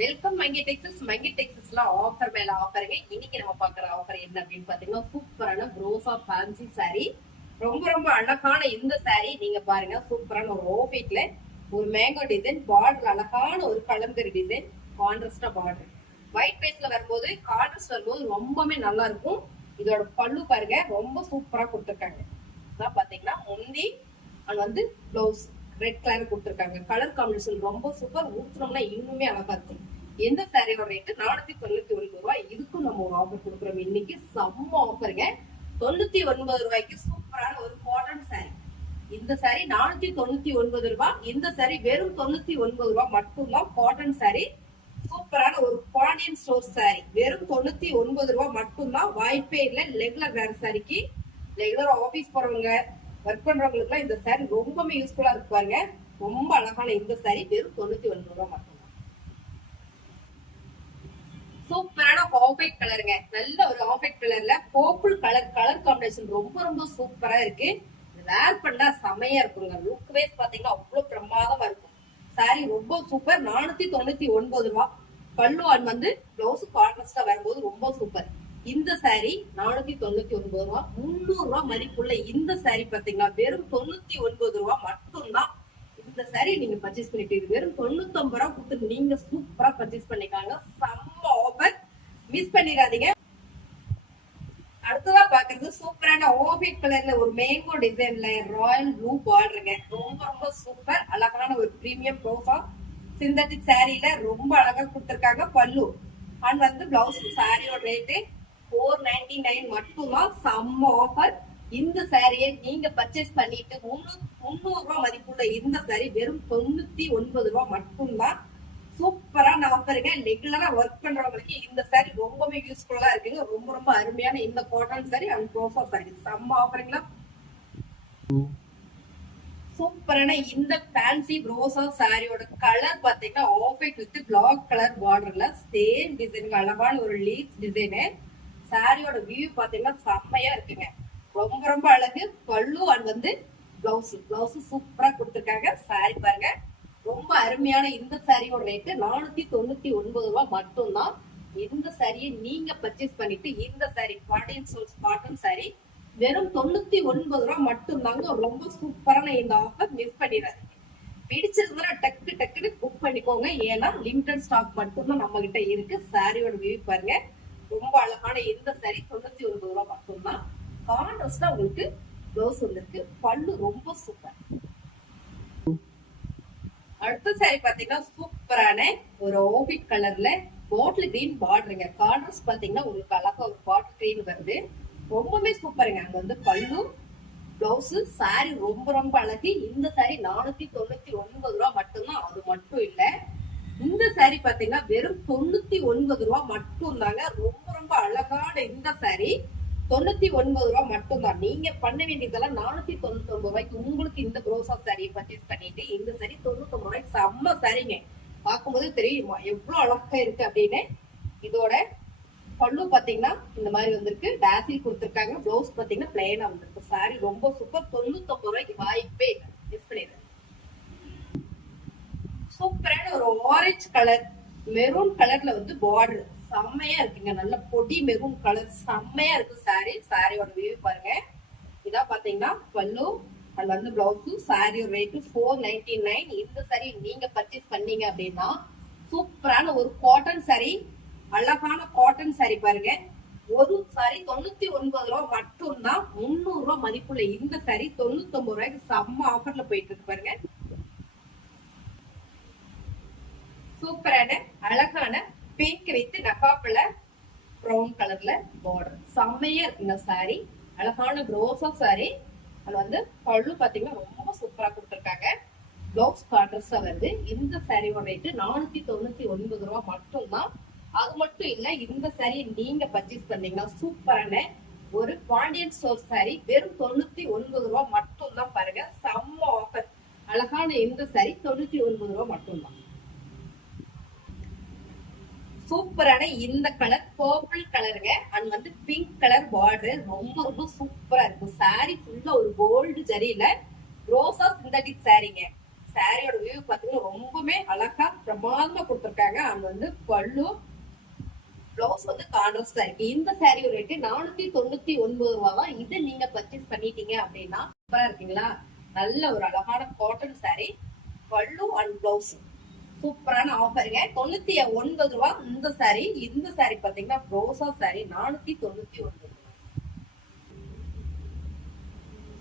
Welcome மங்கி Texas மங்கி டெக்ஸஸ்ல offer மேல ஆஃபருங்க இன்னைக்கு நம்ம பாக்குற ஆஃபர் என்ன அப்படின்னு பாத்தீங்கன்னா சூப்பரான ப்ரோசா ஃபேன்சி சாரி ரொம்ப ரொம்ப அழகான இந்த சாரி நீங்க பாருங்க சூப்பரான ஒரு ஓஃபீட்ல ஒரு மேங்கோ டிசைன் பார்டர் அழகான ஒரு கலங்கரி டிசைன் கான்ட்ரஸ்டா பார்டர் ஒயிட் பேஸ்ல வரும்போது கான்ட்ரஸ்ட் வரும்போது ரொம்பவே நல்லா இருக்கும். இதோட பல்லு பாருங்க ரொம்ப சூப்பரா கொடுத்துருக்காங்க. பாத்தீங்கன்னா முந்தி அண்ட் வந்து ப்ளவுஸ் ரெட் கலர் கொடுத்துருக்காங்க. கலர் காம்பினேஷன் ரொம்ப சூப்பர் ஊத்துனோம்னா இன்னுமே அழகா இருக்கும். எந்த சாரியோட ரேட்டு நானூத்தி தொண்ணூத்தி ஒன்பது ரூபாய். இதுக்கும் நம்ம ஒரு ஆஃபர் கொடுக்குறோம். இன்னைக்கு செம்ம ஆஃபருங்க தொண்ணூத்தி ஒன்பது ரூபாய்க்கு சூப்பரான ஒரு காட்டன் சாரி இந்த சாரி நானூத்தி தொண்ணூத்தி ஒன்பது ரூபாய். இந்த சாரி வெறும் தொண்ணூத்தி ஒன்பது ரூபாய் மட்டும்தான் காட்டன் சாரி சூப்பரான ஒரு பாண்டியன் ஸ்டோர் சாரி வெறும் தொண்ணூத்தி ஒன்பது ரூபாய் மட்டும்தான். வாய்ப்பே இல்லை. ரெகுலர் வேற சாரிக்கு ரெகுலர் ஆபீஸ் போறவங்க ஒர்க் பண்றவங்களுக்கு எல்லாம் இந்த சாரி ரொம்பவே யூஸ்ஃபுல்லா இருக்கு பாருங்க. ரொம்ப அழகான இந்த சாரி வெறும் தொண்ணூத்தி ஒன்பது ரூபா மட்டும்தான் சூப்பரான ஆஃபைட் கலருங்க நல்ல ஒரு ஆஃபைட் கலர்ல பர்பிள் கலர் கலர் காம்பினேஷன் ரொம்ப ரொம்ப சூப்பரா இருக்கு. வேர் பண்ணா செமையா இருக்குங்க. லுக் வைஸ் பாத்தீங்கன்னா அவ்வளவு பிரமாதமா இருக்கும். சாரி ரொம்ப சூப்பர் நானூத்தி தொண்ணூத்தி ஒன்பது ரூபா பல்லு வந்து பிளவுஸ் கான்ட்ராஸ்டா வரும்போது ரொம்ப சூப்பர் இந்த சாரி நானூத்தி தொண்ணூத்தி ஒன்பது ரூபா முந்நூறு ரூபா மதிப்புள்ள இந்த சாரி பாத்தீங்கன்னா வெறும் தொண்ணூத்தி ஒன்பது ரூபா மட்டும்தான். இந்த சாரி நீங்க பர்ச்சேஸ் பண்ணிட்டு இது வெறும் தொண்ணூத்தி ஒன்பது ரூபா கொடுத்து நீங்க சூப்பரா பர்ச்சேஸ் பண்ணிக்காங்க செம்ம ஆஃபர் மிஸ் பண்ணிடாதீங்க. அடுத்ததா பாக்குறது சூப்பரான ஓபிட் கலர்ல ஒரு மேங்கோ டிசைன்ல ராயல் ப்ளூ பார்டருங்க ரொம்ப ரொம்ப சூப்பர் அழகான ஒரு பிரீமியம் ப்ரோஃபா சிந்தட்டிக் சாரியில ரொம்ப அழகா கொடுத்துருக்காங்க பல்லு. அண்ட் வந்து பிளவுஸ் சாரியோட ரேட்டு ஃபோர் நைன்டி நைன் மட்டும்தான் செம்ம ஆஃபர் இந்த சாரியை நீங்க பர்ச்சேஸ் பண்ணிட்டு முந்நூறு ரூபாய் மதிப்புள்ள இந்த சாரி வெறும் தொண்ணூத்தி ஒன்பது ரூபாய் மட்டும்தான் சூப்பரா நான் பாருங்க ரெகுலரா ஒர்க் பண்றவங்களுக்கு இந்த சாரி ரொம்பவே யூஸ்ஃபுல்லா இருக்குங்க. ரொம்ப ரொம்ப அருமையான இந்த காட்டன் சாரி அண்ட் ப்ரோஃபா சாரி செம்ம ஆஃபருங்களா சூப்பரான இந்த ஃபேன்சி ரோசா சாரியோட கலர் பாத்தீங்கன்னா off white with black colour பார்டர்ல சேம் டிசைன் அழகான ஒரு லீஃப் டிசைனு சாரியோட வியூ பாத்தீங்கன்னா செம்மையா இருக்குங்க. ரொம்ப ரொம்ப அழகு. பல்லு அண்ட் வந்து பிளவுஸ் பிளவுஸ் சூப்பரா கொடுத்துருக்காங்க. சாரி பாருங்க. ரொம்ப அருமையான இந்த சாரியோட ரேட்டு நானூத்தி தொண்ணூத்தி ஒன்பது ரூபாய் மட்டும்தான். இந்த சாரியை நீங்க பர்ச்சேஸ் பண்ணிட்டு இந்த சாரி பாண்டியன் சோல்ஸ் காட்டன் சாரி வெறும் தொண்ணூத்தி ஒன்பது ரூபாய் மட்டும்தாங்க. ரொம்ப சூப்பரான இந்த ஆஃபர் மிஸ் பண்ணிடாதீங்க. பிடிச்சிருந்தா டக்கு டக்குன்னு புக் பண்ணிக்கோங்க. ஏன்னா லிமிடெட் ஸ்டாக் மட்டும்தான் நம்ம கிட்ட இருக்கு. சாரியோட வியூ பாருங்க. ரொம்ப அழகான இந்த சரி தொண்ணூத்தி ஒன்பது ரூபாய் மட்டும்தான். கான்ட்ராஸ்டா உங்களுக்கு ப்ளவுஸ் வந்திருக்கு. பல்லு ரொம்ப சூப்பர் அடுத்த சாரி பாத்தீங்கன்னா சூப்பரான ஒரு ஓபிட் கலர்ல பாட்டில் கிரீன் பார்டருங்க கார்னர்ஸ் பாத்தீங்கன்னா உங்களுக்கு அழகா ஒரு பாட்டில் கிரீன் வருது. ரொம்பவே சூப்பருங்க அங்க வந்து பல்லு பிளவுஸ் சாரி ரொம்ப ரொம்ப அழகு. இந்த சாரி நானூத்தி தொண்ணூத்தி ஒன்பது ரூபா மட்டும்தான். அது மட்டும் இல்லை. இந்த சாரி பாத்தீங்கன்னா வெறும் தொண்ணூத்தி ஒன்பது ரூபா மட்டும் தாங்க ரொம்ப ரொம்ப அழகான இந்த சாரி தொண்ணூத்தி ஒன்பது ரூபா மட்டும்தான். நீங்க பண்ண வேண்டியதெல்லாம் நானூத்தி தொண்ணூத்தி ஒன்பது ரூபாய்க்கு உங்களுக்கு இந்த ப்ரோசா சாரியை பர்ச்சேஸ் பண்ணிட்டு இந்த சாரி தொண்ணூத்தி ஒன்பது ரூபாய்க்கு செம்ம சாரிங்க பார்க்கும்போது தெரியுமா? எவ்வளவு அழகா இருக்கு அப்படின்னு. இதோட பல்லு பாத்தீங்கன்னா இந்த மாதிரி வந்திருக்கு. டேசில் கொடுத்துருக்காங்க. ப்ளவுஸ் பாத்தீங்கன்னா பிளெயினா வந்திருக்கு. சாரி ரொம்ப சூப்பர் தொண்ணூத்தி ஒன்பது ரூபாய்க்கு வாய்ப்பே மிஸ் பண்ணிடுறேன். சூப்பரான ஒரு ஆரஞ்சு கலர் மெரூன் கலர்ல வந்து பார்டர் செம்மையா இருக்குங்க. நல்ல பொடி மெரூன் கலர் செம்மையா இருக்கு சாரி சாரியோட வியூ பாருங்க. இதான் பாத்தீங்கன்னா பல்லு அண்ட் வந்து பிளவுஸும் sari rate four ninety nine இந்த சாரி நீங்க பர்ச்சேஸ் பண்ணீங்க அப்படின்னா சூப்பரான ஒரு காட்டன் சாரி அழகான காட்டன் சாரி பாருங்க. ஒரு சாரி தொண்ணூத்தி ஒன்பது ரூபா மட்டும்தான் முந்நூறு ரூபா மதிப்புள்ள இந்த சாரி தொண்ணூத்தி ஒன்பது ரூபாய்க்கு செம்ம ஆஃபர்ல போயிட்டு இருக்கு பாருங்க. சூப்பரான அழகான பிங்க் வித் நகாப்புல ப்ரௌன் கலர்ல பார்டர் செம்மையா இருக்குங்க சாரி அழகான ரோசா சாரி அது வந்து பல்லு பாத்தீங்கன்னா ரொம்ப சூப்பரா கொடுத்துருக்காங்க. பிளவுஸ் கான்ட்ராஸ்டா வருது. இந்த சாரியோட ரேட்டு நானூத்தி தொண்ணூத்தி ஒன்பது ரூபா மட்டும்தான். அது மட்டும் இல்ல இந்த சாரி நீங்க பர்ச்சேஸ் பண்ணீங்கன்னா சூப்பரான ஒரு பாண்டியன் ஸ்டோர் சாரி வெறும் தொண்ணூத்தி ஒன்பது ரூபா மட்டும்தான் பாருங்க. செம்ம ஆஃபர் அழகான இந்த சாரி தொண்ணூத்தி ஒன்பது ரூபா மட்டும்தான். சூப்பரான இந்த கலர் பர்பிள் கலருங்க அண்ட் வந்து பிங்க் கலர் பார்டர் ரொம்ப ரொம்ப சூப்பரா இருக்கும். சாரி ஃபுல்லா ஒரு கோல்டு ஜரியில ரோசா சிந்தட்டிக் சாரிங்க சாரியோட வியூ பாத்தீங்கன்னா ரொம்பவே அழகா பிரமாதமா கொடுத்துருக்காங்க. அண்ட் வந்து பல்லு பிளவுஸ் வந்து கான்ட்ராஸ்டா இருக்கு. இந்த சாரி ரேட்டு நானூத்தி தொண்ணூத்தி ஒன்பது ரூபா தான். இதை நீங்க பர்ச்சேஸ் பண்ணிட்டீங்க அப்படின்னா சூப்பரா இருக்கீங்களா? நல்ல ஒரு அழகான காட்டன் சாரி பல்லு அண்ட் பிளவுஸ் சூப்பரான ஆஃபருங்க தொண்ணூத்தி ஒன்பது ரூபா இந்த சாரி இந்த சாரி பாத்தீங்கன்னா ரோசா சாரி நானூத்தி தொண்ணூத்தி ஒன்பது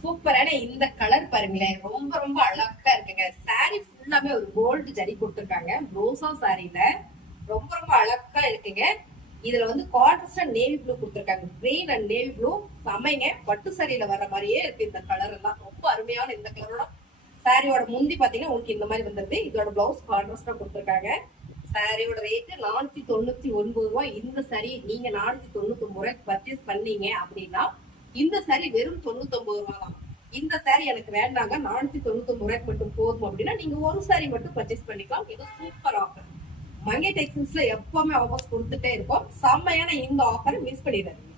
சூப்பரான இந்த கலர் பாருங்களேன். ரொம்ப ரொம்ப அழகா இருக்குங்க. சாரி ஃபுல்லாமே ஒரு கோல்டு ஜரி கொடுத்துருக்காங்க. ரோசா சாரில ரொம்ப ரொம்ப அழகா இருக்குங்க. இதுல வந்து கான்ட்ராஸ்டா நேவி ப்ளூ கொடுத்துருக்காங்க. கிரீன் அண்ட் நேவி ப்ளூ சமைங்க. பட்டு சாரியில வர்ற மாதிரியே இருக்கு இந்த கலர் எல்லாம். ரொம்ப அருமையான இந்த கலரோட சாரியோட முந்தி பாத்தீங்கன்னா உங்களுக்கு இந்த மாதிரி வந்துருது இதோட பிளவுஸ் கான்ட்ராஸ்டா கொடுத்துருக்காங்க. சாரியோட ரேட்டு நானூத்தி தொண்ணூத்தி ஒன்பது ரூபாய். இந்த சாரி நீங்க நானூத்தி தொண்ணூத்தி ஒன்பது பர்ச்சேஸ் பண்ணீங்க அப்படின்னா இந்த சாரி வெறும் தொண்ணூத்தி ஒன்பது ரூபாய் தான். இந்த சாரி எனக்கு வேண்டாங்க. நானூத்தி தொண்ணூத்தி ஒன்பது மட்டும் போதும் அப்படின்னா நீங்க ஒரு சாரி மட்டும் பர்ச்சேஸ் பண்ணிக்கலாம். இது சூப்பர் ஆஃபர் மங்கை டெக்ஸ்டைல்ஸ்ல எப்பவுமே ஆஃபர்ஸ் கொடுத்துட்டே இருக்கோம். செம்மையான இந்த ஆஃபர் மிஸ் பண்ணிடாதீங்க.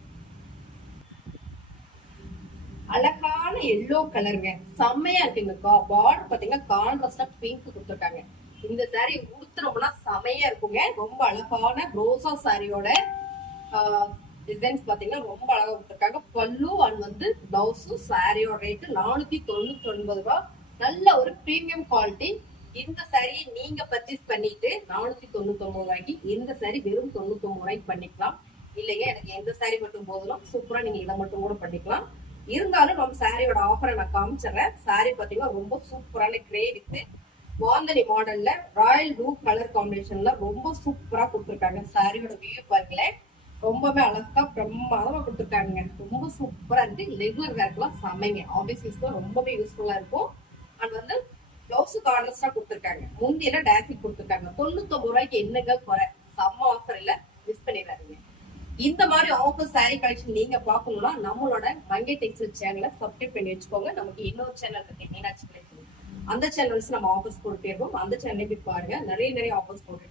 அழகான எல்லோ கலருங்க செம்மையா இருக்குங்க பார்டர் பாத்தீங்கன்னா கான்ட்ராஸ்டா பிங்க் கொடுத்துருக்காங்க. இந்த சாரி உடுத்துறோம்னா செமையா இருக்குங்க. ரொம்ப அழகான ரோசா சாரியோட டிசைன்ஸ் பாத்தீங்கன்னா ரொம்ப அழகா கொடுத்துருக்காங்க. பல்லு அண்ட் வந்து பிளவுஸும் சாரியோட ரேட்டு நானூத்தி தொண்ணூத்தி ஒன்பது ரூபாய் நல்ல ஒரு ப்ரீமியம் குவாலிட்டி இந்த சாரியை நீங்க பர்ச்சேஸ் பண்ணிட்டு நானூத்தி தொண்ணூத்தி ஒன்பது ரூபாய்க்கு இந்த சாரி வெறும் தொண்ணூத்தி ஒன்பது ரூபாய்க்கு பண்ணிக்கலாம். இல்லைங்க எனக்கு எந்த சாரி மட்டும் போதும். சூப்பரா நீங்க இதை மட்டும் கூட பண்ணிக்கலாம். இருந்தாலும் நம்ம சாரியோட ஆஃபரை நான் காமிச்சிடுறேன். சாரி பார்த்தீங்கன்னா ரொம்ப சூப்பரான கிரே வித்து வாந்தனி மாடல்ல ராயல் ப்ளூ கலர் காம்பினேஷன்ல ரொம்ப சூப்பரா கொடுத்துருக்காங்க. சாரியோட வியூ பாருங்களேன் ரொம்பவே அழகா பிரம்மாதமா கொடுத்துருக்காங்க. ரொம்ப சூப்பரா இருக்கு. ரெகுலர் வேர்க்கெல்லாம் சமைங்க. ஆபீஸ் யூஸ்க்கு ரொம்பவே யூஸ்ஃபுல்லா இருக்கும். அண்ட் வந்து பிளவுஸ் கான்ட்ராஸ்டா கொடுத்துருக்காங்க. முந்தியெல்லாம் டேசிக் கொடுத்துருக்காங்க. தொண்ணூத்தொம்பது ரூபாய்க்கு என்னங்க குறை? செம்ம ஆஃபர் இல்லை. இந்த மாதிரி ஆஃபர் சாரி கலெக்ஷன் நீங்க பார்க்கணும்னா நம்மளோட வங்கை டெக்ஸ்டைல் சேனலை சப்ஸ்கிரைப் பண்ணி வச்சுக்கோங்க. நமக்கு இன்னொரு சேனல் இருக்கு மீனாட்சி கலெக்ஷன் அந்த சேனல்ஸ் நம்ம ஆஃபர்ஸ் போட்டுட்டே அந்த சேனலே போய் பாருங்க. நிறைய நிறைய ஆஃபர்ஸ் போட்டு